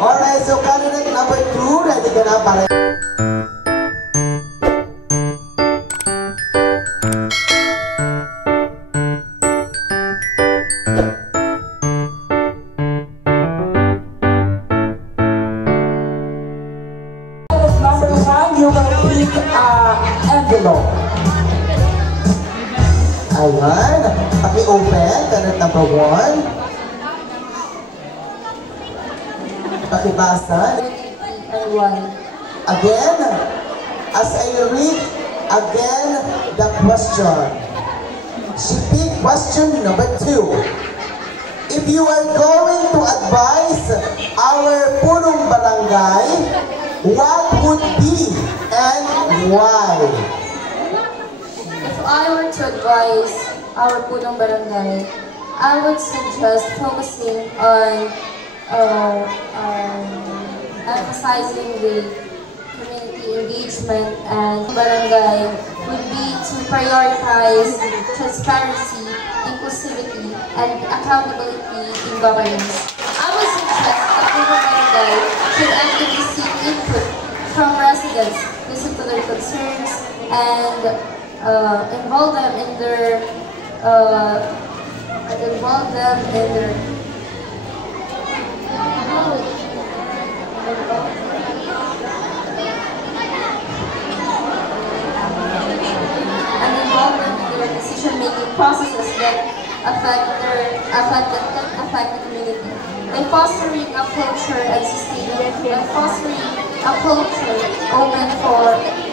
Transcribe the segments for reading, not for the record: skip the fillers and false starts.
Alright, so candidate number 2, ready ka na para... Number 1, you will pick envelope. Ayan, paki-open, candidate number 1. Pakibasa. Again, as I read again the question. She picked question number 2. If you are going to advise our punong barangay, what would be and why? If I were to advise our punong barangay, I would suggest focusing on emphasizing the community engagement, and barangay would be to prioritize transparency, inclusivity, and accountability in governance. I would suggest that the barangay should actively seek input from residents, listen to their concerns, and involve them in their decision-making processes that affect the community. By fostering a culture and open for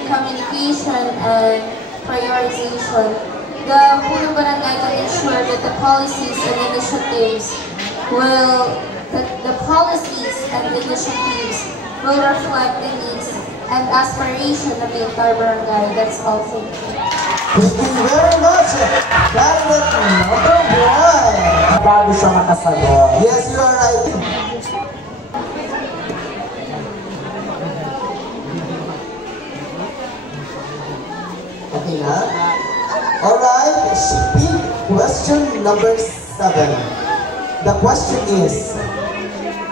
communication and prioritization, the punong barangay can ensure that the policies and initiatives will reflect the needs and aspiration of the entire barangay. That's all. Thank you. Thank you very much. Candidate number 1. Bago siya makasagot. Yes, you are right. Okay na? Alright, she picked question number 7. The question is,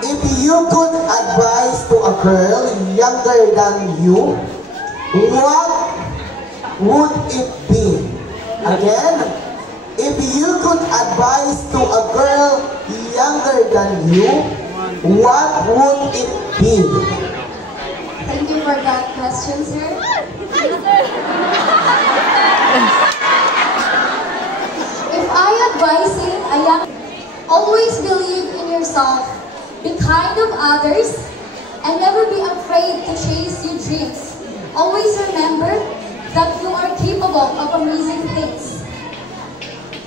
if you could advise to a girl younger than you, what would it be? Again, if you could advise to a girl younger than you, what would it be? Thank you for that question, sir. If I advising a young, always believe in yourself, be kind of others, and never be afraid to chase your dreams. Always remember that you are capable of amazing things.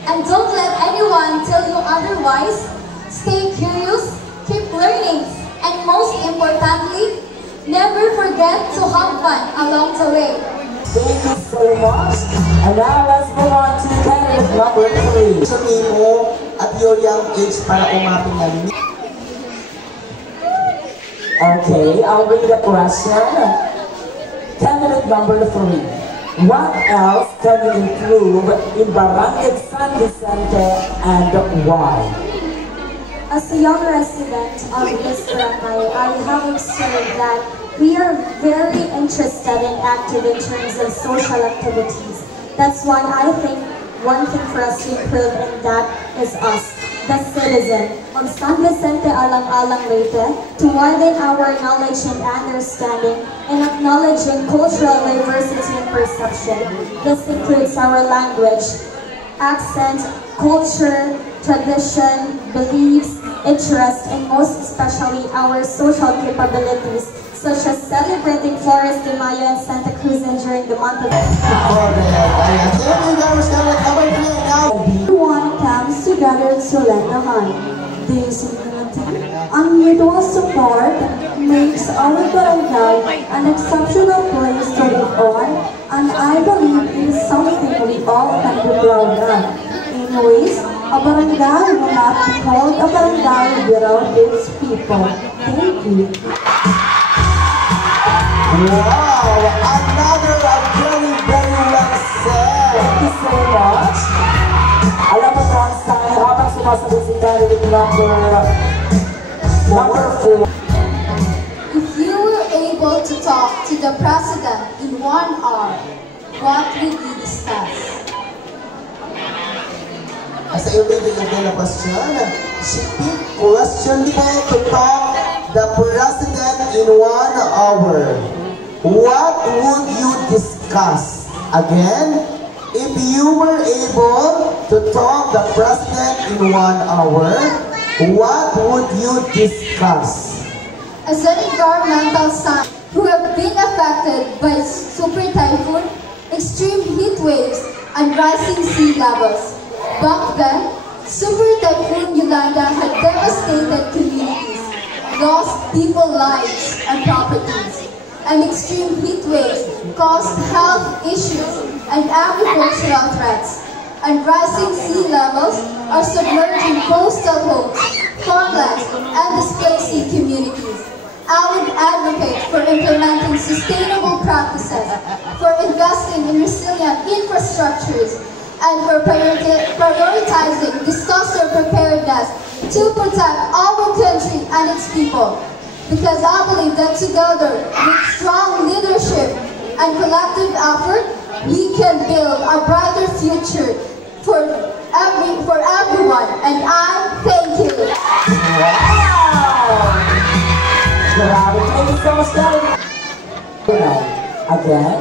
And don't let anyone tell you otherwise. Stay curious, keep learning, and most importantly, never forget to have fun along the way. Thank you so much. And now let's move on to candidate number 3. Sabihin mo at your young age para umapin yan. Okay, I'll read the question. Candidate number 3. What else can you improve in Barangay San Vicente and why? As a young resident of this barangay, I have observed that we are very interested and active in terms of social activities. That's why I think one thing for us to improve, and that is us, the citizen of San Vicente Alang-Alang Leyte, to widen our knowledge and understanding in acknowledging cultural diversity and perception. This includes our language, accent, culture, tradition, beliefs, interests, and most especially our social capabilities, such as celebrating Flores de Mayo and Santa Cruz during the month of Everyone comes together to lend a hand. This unity and mutual support makes our barangay an exceptional place to live on, and I believe it is something we all can be proud of. Anyways, a barangay will not be called a barangay without its people. Thank you. Wow! Another very, very well said! Thank you so much. Alam mo, Franz, habang sumasagot si candidate number Number 4. If you were able to talk to the president in 1 hour, what would you discuss? As I read again the question, she picked question to talk the president in 1 hour. What would you discuss? Again, if you were able to talk the president in 1 hour, what would you discuss? As an environmental scientist who have been affected by super typhoon, extreme heat waves, and rising sea levels. Back then, Super Typhoon Yolanda had devastated communities, lost people's lives and properties, and extreme heat waves caused health issues and agricultural threats, and rising sea levels are submerging coastal homes, farmlands, and displacing communities. I would advocate for implementing sustainable practices, for investing in resilient infrastructures, and for prioritizing disaster preparedness to protect our country and its people. Because I believe that together, with strong leadership and collective effort, we can build a brighter future for everyone. And I thank you. Wow! Grabe, thank you so much, Daddy. Again,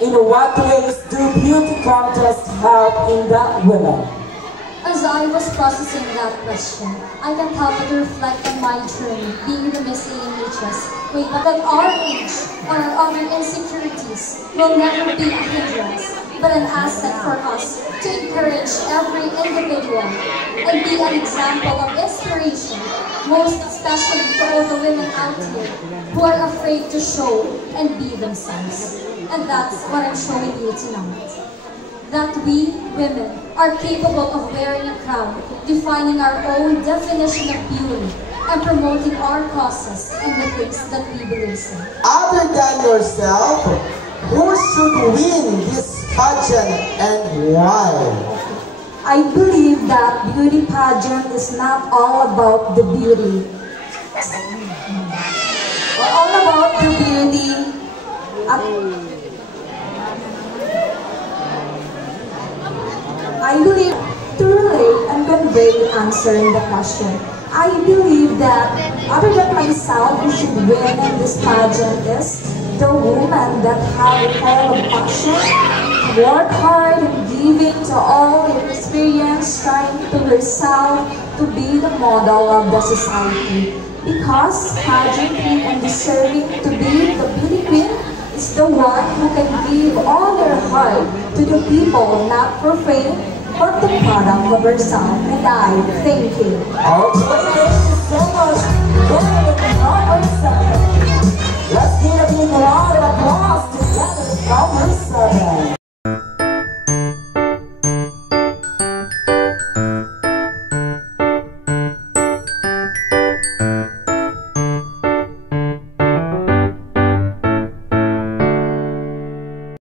in what ways do beauty contests help in the women? As I was processing that question, I can't help but reflect on my journey being the Miss AMHS. Wait, but at our age, our other insecurities will never be a hindrance, but an asset for us to encourage every individual and be an example of inspiration, most especially to all the women out here who are afraid to show and be themselves. And that's what I'm showing you tonight. That we, women, are capable of wearing a crown, defining our own definition of beauty, and promoting our causes and the things that we believe in. Other than yourself, who should win this pageant and why? I believe that beauty pageant is not all about the beauty. All about the beauty. I believe to relate and convey answering the question. I believe that other than myself, who should win in this pageant is the woman that have a kind of passion, work hard, giving to all their experience, trying to herself to be the model of the society. Because pageantry and deserving to be the beauty queen is the one who can give all their heart to the people, not for fame, but the product of herself. And I thank you. Okay, thank you so much.